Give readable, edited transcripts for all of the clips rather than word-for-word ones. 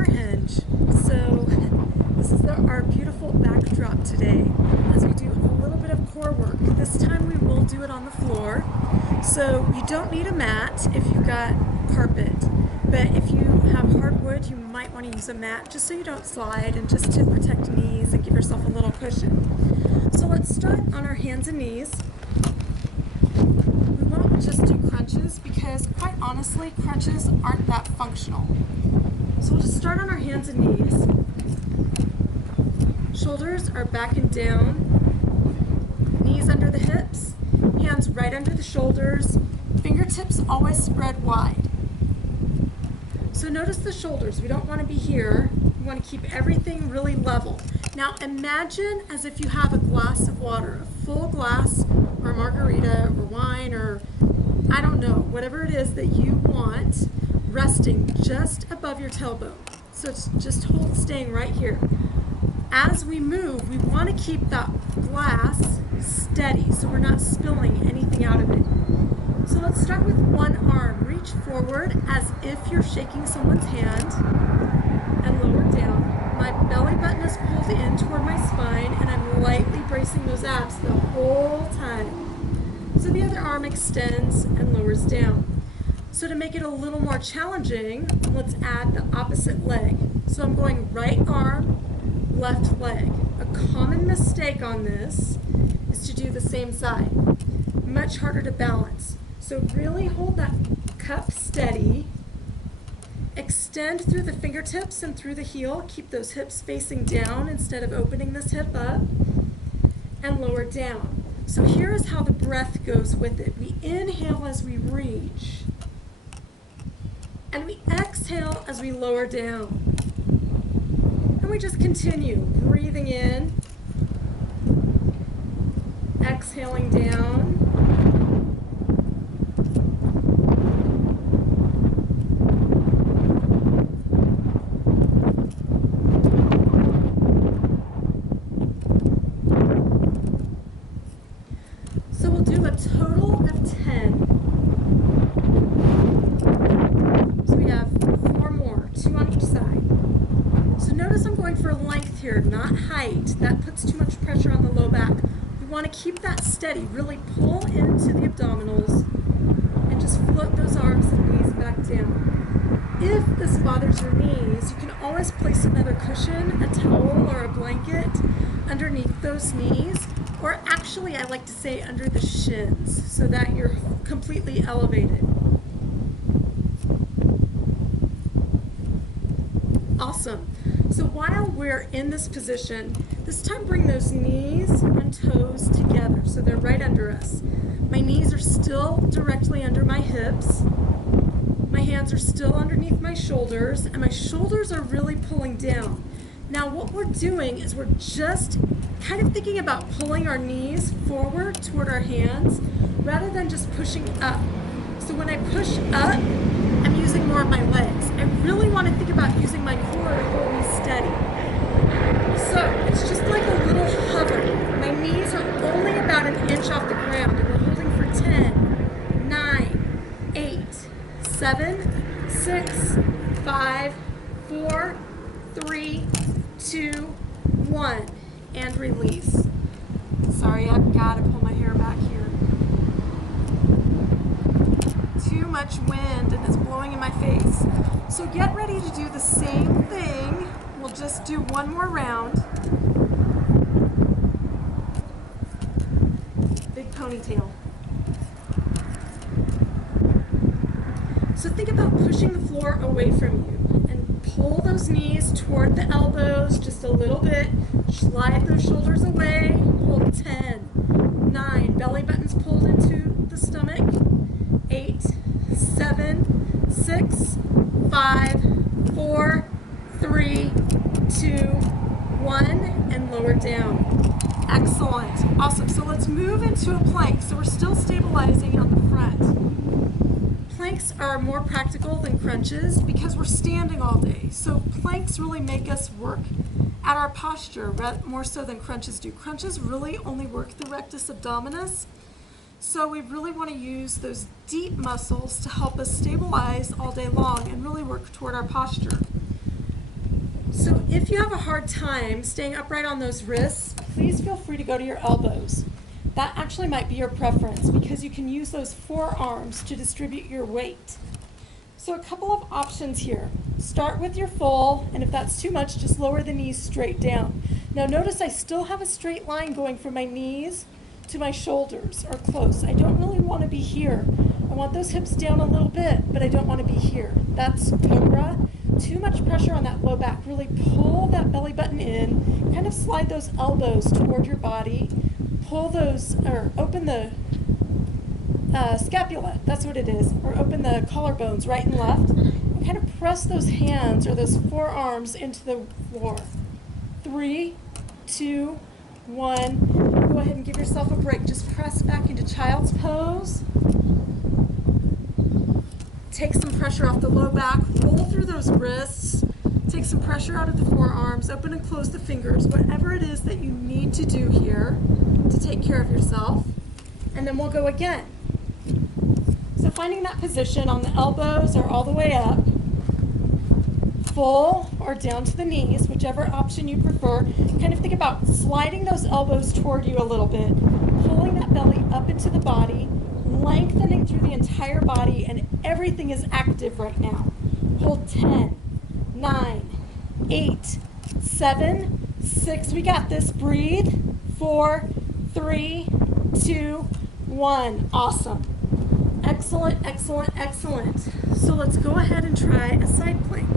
Carhenge. So this is our beautiful backdrop today as we do a little bit of core work. This time we will do it on the floor. So you don't need a mat if you've got carpet, but if you have hardwood you might want to use a mat just so you don't slide and just to protect knees and give yourself a little cushion. So let's start on our hands and knees. We won't just do crunches because quite honestly crunches aren't that functional. So we'll just start on our hands and knees. Shoulders are back and down, knees under the hips, hands right under the shoulders, fingertips always spread wide. So notice the shoulders, we don't want to be here, we want to keep everything really level. Now imagine as if you have a glass of water, a full glass or a margarita or wine or I don't know, whatever it is that you want, resting just above your tailbone. So it's just staying right here. As we move, we want to keep that glass steady so we're not spilling anything out of it. So let's start with one arm. Reach forward as if you're shaking someone's hand and lower down. My belly button is pulled in toward my spine and I'm lightly bracing those abs the whole time. So the other arm extends and lowers down. So to make it a little more challenging, let's add the opposite leg. So I'm going right arm, left leg. A common mistake on this is to do the same side. Much harder to balance. So really hold that cup steady. Extend through the fingertips and through the heel. Keep those hips facing down instead of opening this hip up. And lower down. So here is how the breath goes with it. We inhale as we reach. And we exhale as we lower down. And we just continue breathing in, exhaling down, so we'll do a total of 10. So we have 4 more, 2 on each side. So notice I'm going for length here, not height. That puts too much pressure on the low back. We want to keep that steady. Really pull into the abdominals and just float those arms and knees back down. If this bothers your knees, you can always place another cushion, a towel, or a blanket underneath those knees, or actually I like to say under the shins so that you're completely elevated. Awesome. So while we're in this position, this time bring those knees and toes together so they're right under us. My knees are still directly under my hips. My hands are still underneath my shoulders and my shoulders are really pulling down. Now what we're doing is we're just kind of thinking about pulling our knees forward toward our hands rather than just pushing up. So when I push up, I'm using more of my legs. I really want to think about using my core to hold me steady. So it's just like a little hover. My knees are only about an inch off the ground and we're holding for 10, 9, 8, 7, 6, 5, 4, 3, 2, 1, and release. Sorry, I've got to pull my hair back here. Too much wind and it's blowing in my face. So get ready to do the same thing. We'll just do one more round. Big ponytail. So think about pushing the floor away from you and pull those knees toward the elbows just a little bit. Slide those shoulders away. Hold 10, 9, belly buttons pulled into the stomach. 8, 7, 6, 5, 4, 3, 2, 1, and lower down. Excellent. Awesome. So let's move into a plank. So we're still stabilizing on the front. Planks are more practical than crunches because we're standing all day. So planks really make us work at our posture more so than crunches do. Crunches really only work the rectus abdominis. So we really want to use those deep muscles to help us stabilize all day long and really work toward our posture. So if you have a hard time staying upright on those wrists, please feel free to go to your elbows. That actually might be your preference because you can use those forearms to distribute your weight. So a couple of options here. Start with your full, and if that's too much, just lower the knees straight down. Now notice I still have a straight line going from my knees to my shoulders, or close. I don't really want to be here. I want those hips down a little bit, but I don't want to be here. That's Cobra. Too much pressure on that low back. Really pull that belly button in, kind of slide those elbows toward your body, pull those, or open the scapula, that's what it is, or open the collarbones right and left, and kind of press those hands or those forearms into the floor. 3, 2, 1. Go ahead and give yourself a break. Just press back into child's pose. Take some pressure off the low back, roll through those wrists, take some pressure out of the forearms, open and close the fingers, whatever it is that you need to do here to take care of yourself. And then we'll go again. So finding that position on the elbows or all the way up, full or down to the knees, whichever option you prefer. Kind of think about sliding those elbows toward you a little bit, pulling that belly up into the body, lengthening through the entire body, and everything is active right now. Hold 10, 9, 8, 7, 6. We got this. Breathe. 4, 3, 2, 1. Awesome. Excellent, excellent, excellent. So let's go ahead and try a side plank.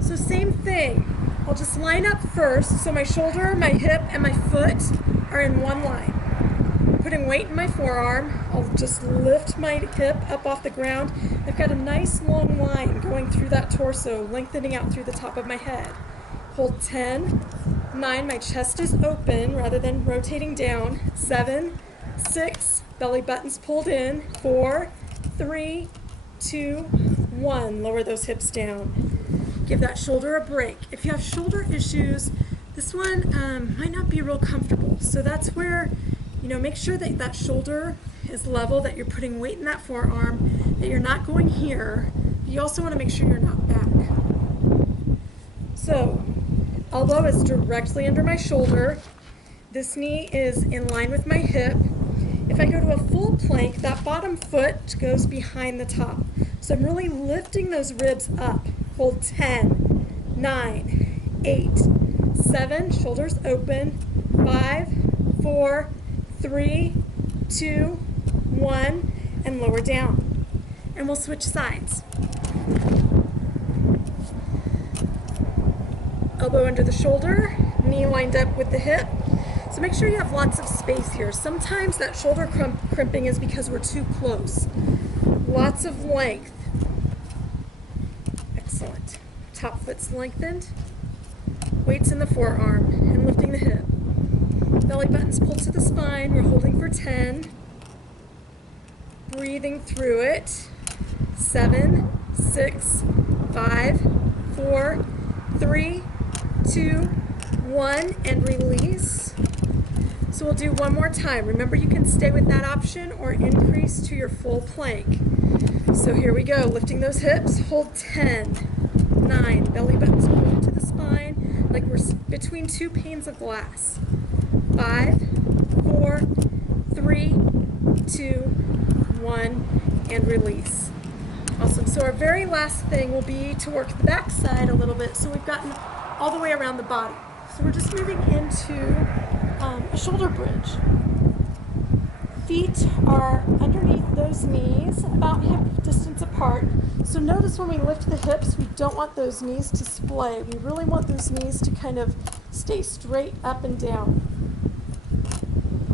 So same thing. I'll just line up first. So my shoulder, my hip, and my foot are in one line. Putting weight in my forearm. I'll just lift my hip up off the ground. I've got a nice long line going through that torso, lengthening out through the top of my head. Hold 10, 9, my chest is open rather than rotating down. 7, 6, belly buttons pulled in. 4, 3, 2, 1. Lower those hips down. Give that shoulder a break. If you have shoulder issues, this one might not be real comfortable. So that's where, make sure that that shoulder is level, that you're putting weight in that forearm, that you're not going here. You also want to make sure you're not back. So, elbow is directly under my shoulder. This knee is in line with my hip. If I go to a full plank, that bottom foot goes behind the top. So I'm really lifting those ribs up. Hold 10, 9, 8, 7, shoulders open, 5, 4, 3, 2, 1, and lower down. And we'll switch sides. Elbow under the shoulder, knee lined up with the hip. So make sure you have lots of space here. Sometimes that shoulder crimping is because we're too close. Lots of length. Excellent. Top foot's lengthened. Weights in the forearm and lifting the hip. Belly buttons pulled to the spine. We're holding for 10. Breathing through it. 7, 6, 5, 4, 3, 2, 1, and release. So we'll do one more time. Remember, you can stay with that option or increase to your full plank. So here we go, lifting those hips. Hold 10, 9, belly buttons pulled to the spine like we're between two panes of glass. 5, 4, 3, 2, 1, and release. Awesome. So our very last thing will be to work the back side a little bit. So we've gotten all the way around the body. So we're just moving into a shoulder bridge. Feet are underneath those knees, about hip distance apart. So notice when we lift the hips, we don't want those knees to splay. We really want those knees to kind of stay straight up and down.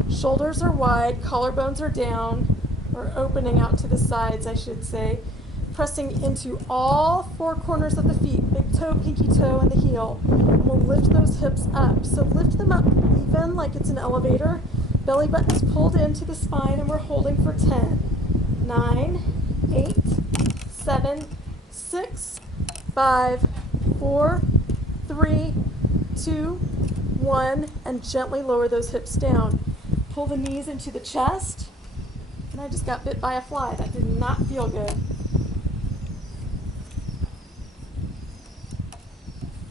Shoulders are wide, collarbones are down, or opening out to the sides, I should say. Pressing into all four corners of the feet, big toe, pinky toe, and the heel. And we'll lift those hips up. So lift them up even like it's an elevator. Belly buttons pulled into the spine, and we're holding for 10, 9, 8, 7, 6, 5, 4, 3, 2, 1, and gently lower those hips down. Pull the knees into the chest, and I just got bit by a fly. That did not feel good.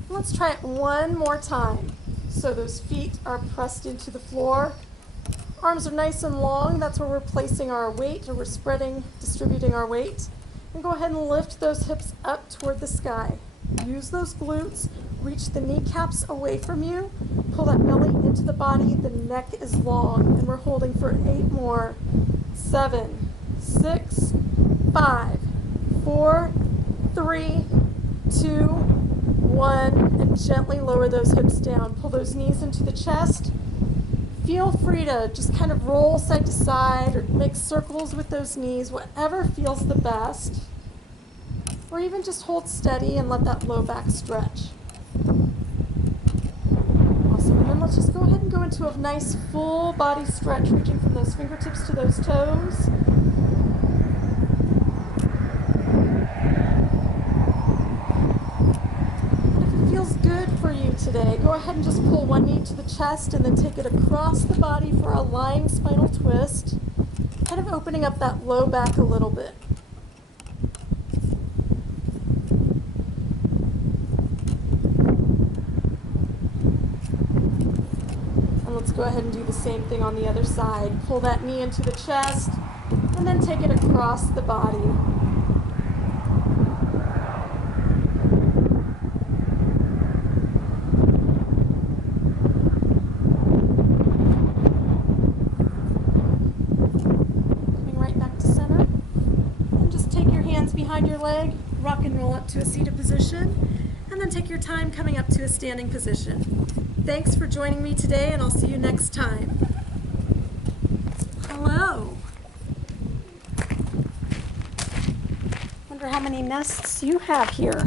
Let's try it one more time. So those feet are pressed into the floor. Arms are nice and long. That's where we're placing our weight, or we're spreading, distributing our weight. And go ahead and lift those hips up toward the sky. Use those glutes. Reach the kneecaps away from you. Pull that belly into the body. The neck is long. And we're holding for 8 more. 7, 6, 5, 4, 3, 2, 1. And gently lower those hips down. Pull those knees into the chest. Feel free to just kind of roll side to side or make circles with those knees, whatever feels the best. Or even just hold steady and let that low back stretch. Awesome. And then let's just go ahead and go into a nice full body stretch, reaching from those fingertips to those toes. Feels good for you today. Go ahead and just pull one knee to the chest and then take it across the body for a lying spinal twist, kind of opening up that low back a little bit. And let's go ahead and do the same thing on the other side. Pull that knee into the chest and then take it across the body. Behind your leg, rock and roll up to a seated position, and then take your time coming up to a standing position. Thanks for joining me today, and I'll see you next time. Hello. Wonder how many nests you have here.